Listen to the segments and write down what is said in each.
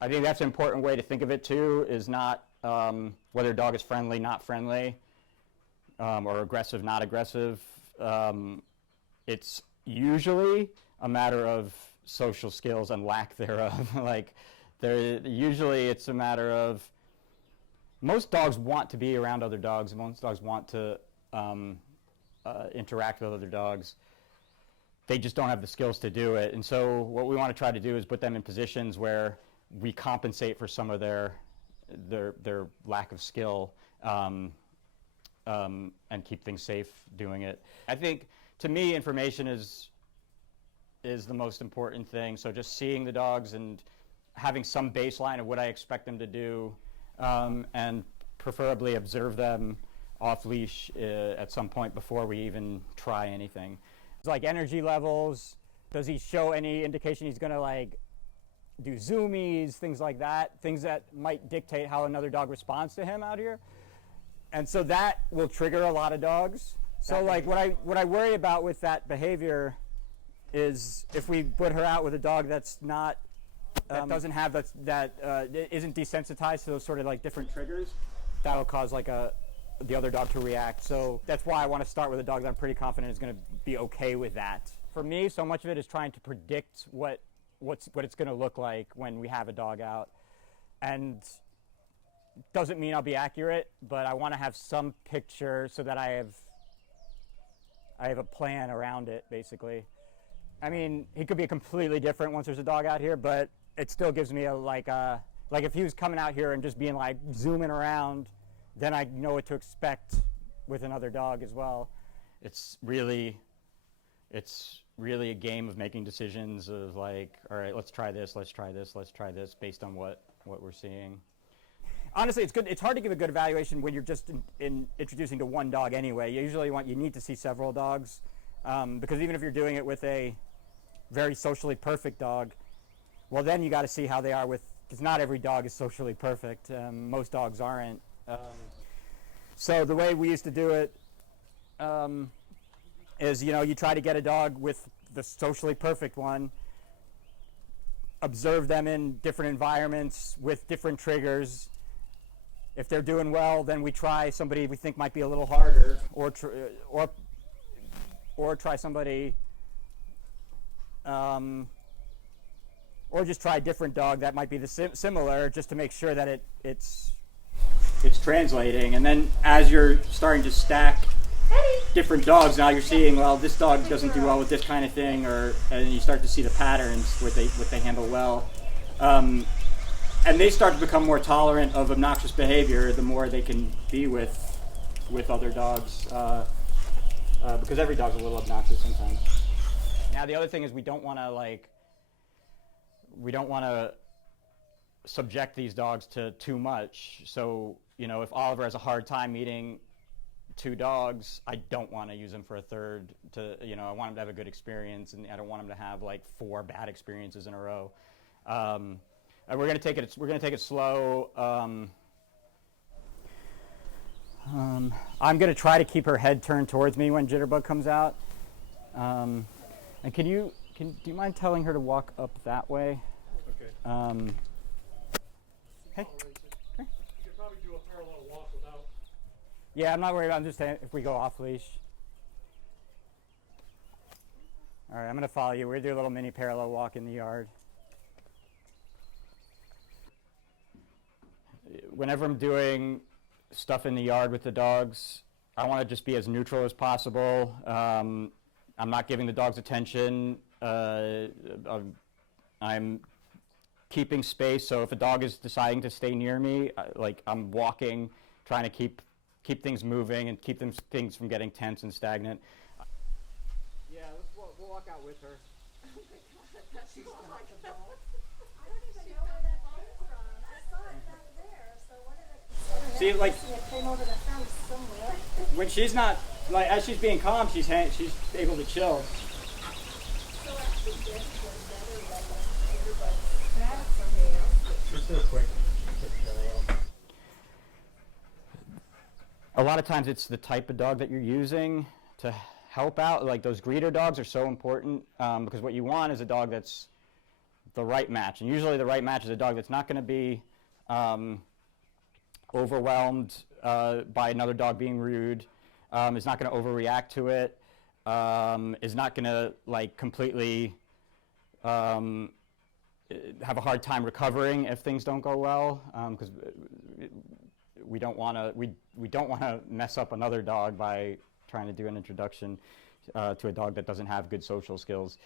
I think that's an important way to think of it too, is not whether a dog is friendly, not friendly, or aggressive, not aggressive. It's usually a matter of social skills and lack thereof. Like, usually it's a matter of, most dogs want to be around other dogs. Most dogs want to interact with other dogs. They just don't have the skills to do it. And so what we want to try to do is put them in positions where we compensate for some of their lack of skill, and keep things safe doing it. I think, to me, information is the most important thing. So just seeing the dogs and having some baseline of what I expect them to do, and preferably observe them off leash at some point before we even try anything. It's like energy levels. Does he show any indication he's going to like do zoomies, things like that, things that might dictate how another dog responds to him out here? And so that will trigger a lot of dogs. So like what I worry about with that behavior is if we put her out with a dog that's not that doesn't have that isn't desensitized to those sort of like different triggers, that'll cause like the other dog to react. So that's why I want to start with a dog that I'm pretty confident is going to be okay with that. For me, so much of it is trying to predict what it's going to look like when we have a dog out, and doesn't mean I'll be accurate, but I want to have some picture so that I have a plan around it, basically. I mean, he could be completely different once there's a dog out here, but it still gives me like if he was coming out here and just being like zooming around, then I know what to expect with another dog as well. It's really a game of making decisions of like, all right, let's try this, let's try this, let's try this, based on what we're seeing. Honestly, it's hard to give a good evaluation when you're just introducing to one dog anyway. You need to see several dogs, because even if you're doing it with a very socially perfect dog, well, then you got to see how they are because not every dog is socially perfect. Most dogs aren't. So the way we used to do it is, you try to get a dog with the socially perfect one, observe them in different environments with different triggers. If they're doing well, then we try somebody we think might be a little harder, or try somebody, or just try a different dog that might be similar, just to make sure that it's translating. And then as you're starting to stack different dogs, now you're seeing, well, this dog doesn't do well with this kind of thing, and you start to see the patterns, what they handle well. And they start to become more tolerant of obnoxious behavior the more they can be with other dogs, because every dog's a little obnoxious sometimes. Now the other thing is we don't want to subject these dogs to too much. So if Oliver has a hard time meeting two dogs, I don't want to use him for a third. I want him to have a good experience, and I don't want him to have like 4 bad experiences in a row. And we're going to take it slow. I'm going to try to keep her head turned towards me when Jitterbug comes out. And do you mind telling her to walk up that way? Okay. Hey. You could probably do a parallel walk without. Yeah, I'm not worried about it. I'm just saying if we go off leash. All right, I'm going to follow you. We're going to do a little mini parallel walk in the yard. Whenever I'm doing stuff in the yard with the dogs, I want to just be as neutral as possible. I'm not giving the dogs attention. I'm keeping space, so if a dog is deciding to stay near me, I'm walking, trying to keep things moving and keep things from getting tense and stagnant. Yeah, we'll walk out with her. Oh my God, that's like a ball. I don't even know where that came from. I saw it back there, so what did it? See, like, it came over the fence somewhere. When she's not, as she's being calm, she's able to chill. So actually, this was better than everybody's stats on there. Just a quick A lot of times it's the type of dog that you're using to help out. Like those greeter dogs are so important, because what you want is a dog that's the right match. And usually the right match is a dog that's not going to be overwhelmed by another dog being rude, is not going to overreact to it, is not going to like completely have a hard time recovering if things don't go well, because we don't want to mess up another dog by trying to do an introduction to a dog that doesn't have good social skills.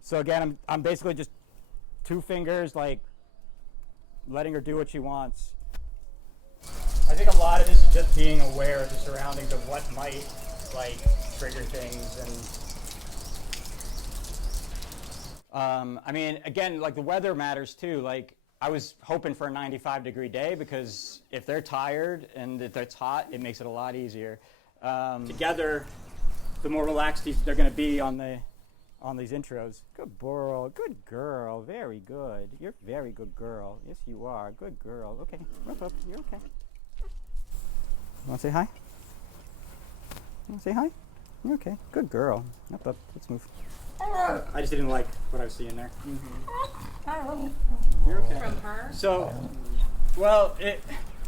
So again, I'm basically just 2 fingers, like letting her do what she wants. I think a lot of this is just being aware of the surroundings of what might like trigger things. And I mean, again, like the weather matters too. Like I was hoping for a 95-degree day because if they're tired and if it's hot, it makes it a lot easier. Together, the more relaxed they're going to be on these intros. Good girl, very good. You're a very good girl. Yes, you are. Good girl. Okay, up. You're okay. Want to say hi? Want to say hi? You're okay. Good girl. Up. Let's move. I just didn't like what I was seeing there. Mm-hmm. You're okay. From her? So, well,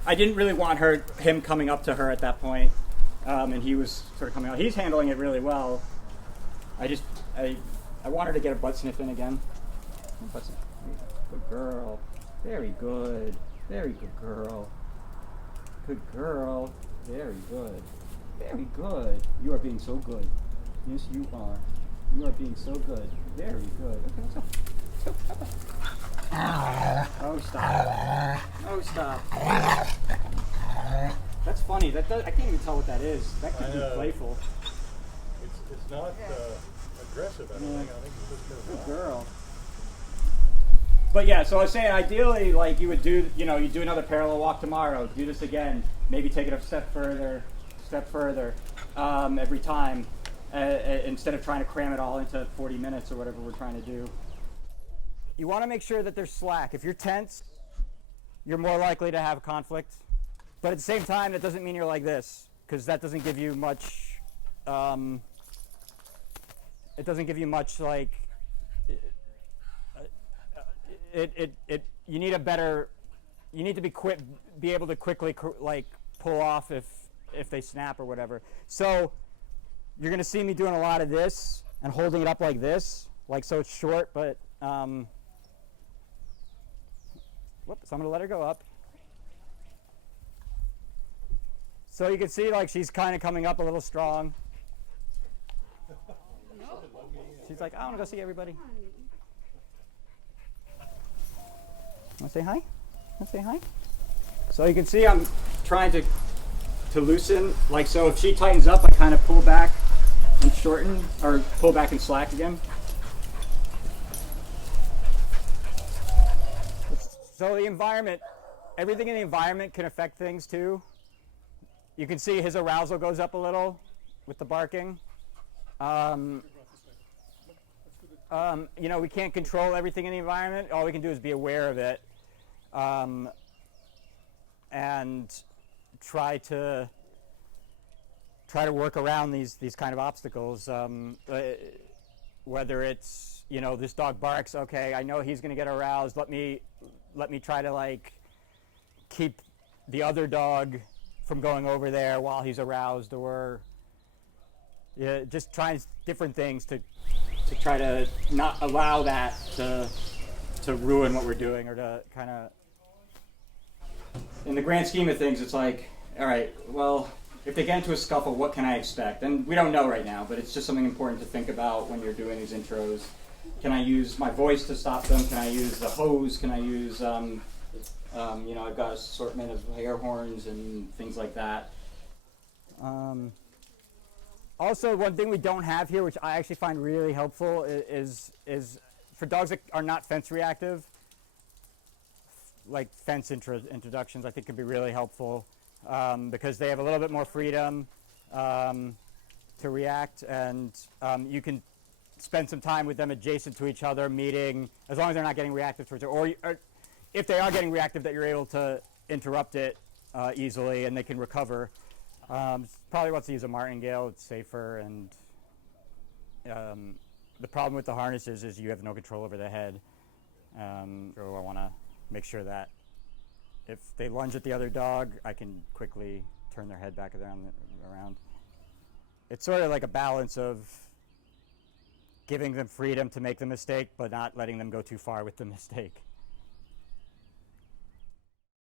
I didn't really want him coming up to her at that point, and he was sort of coming out. He's handling it really well. I want her to get a butt sniff in again. Butt sniff. Good girl. Very good. Very good girl. Good girl. Very good. Very good. You are being so good. Yes, you are. You are being so good. Very good. Okay, let's go. Let's go. Oh, stop. Oh, stop. That's funny. I can't even tell what that is. That could be playful. It's not aggressive, I don't think. I think it's just Good girl. But yeah, so I was saying ideally, like you would do, you do another parallel walk tomorrow, do this again, maybe take it a step further, every time, instead of trying to cram it all into 40 minutes or whatever we're trying to do. You want to make sure that there's slack. If you're tense, you're more likely to have conflict. But at the same time, that doesn't mean you're like this, because that doesn't give you much, it doesn't give you much like, you need to be able to quickly like pull off if they snap or whatever. So you're going to see me doing a lot of this and holding it up like this, like so it's short, but so I'm going to let her go up. So you can see like she's kind of coming up a little strong. She's like, I want to go see everybody. Want to say hi? Want to say hi? So you can see I'm trying to loosen, like so if she tightens up, I kind of pull back and shorten, or pull back and slack again. So the environment, everything in the environment can affect things too. You can see his arousal goes up a little with the barking. We can't control everything in the environment. All we can do is be aware of it, and try to work around these kind of obstacles. Whether it's this dog barks, okay, I know he's going to get aroused. Let me try to like keep the other dog from going over there while he's aroused, or just trying different things to try to not allow that to ruin what we're doing, or to kind of, in the grand scheme of things, it's like, all right, well, if they get into a scuffle, what can I expect? And we don't know right now, but it's just something important to think about when you're doing these intros. Can I use my voice to stop them? Can I use the hose? Can I use, I've got an assortment of air horns and things like that. Also, one thing we don't have here, which I actually find really helpful, is for dogs that are not fence reactive, like fence introductions, I think can be really helpful, because they have a little bit more freedom to react, and you can spend some time with them adjacent to each other, meeting, as long as they're not getting reactive towards it, or if they are getting reactive, that you're able to interrupt it easily and they can recover. Probably wants to use a martingale. It's safer, and the problem with the harnesses is you have no control over the head. So I want to make sure that if they lunge at the other dog, I can quickly turn their head back around. It's sort of like a balance of giving them freedom to make the mistake, but not letting them go too far with the mistake.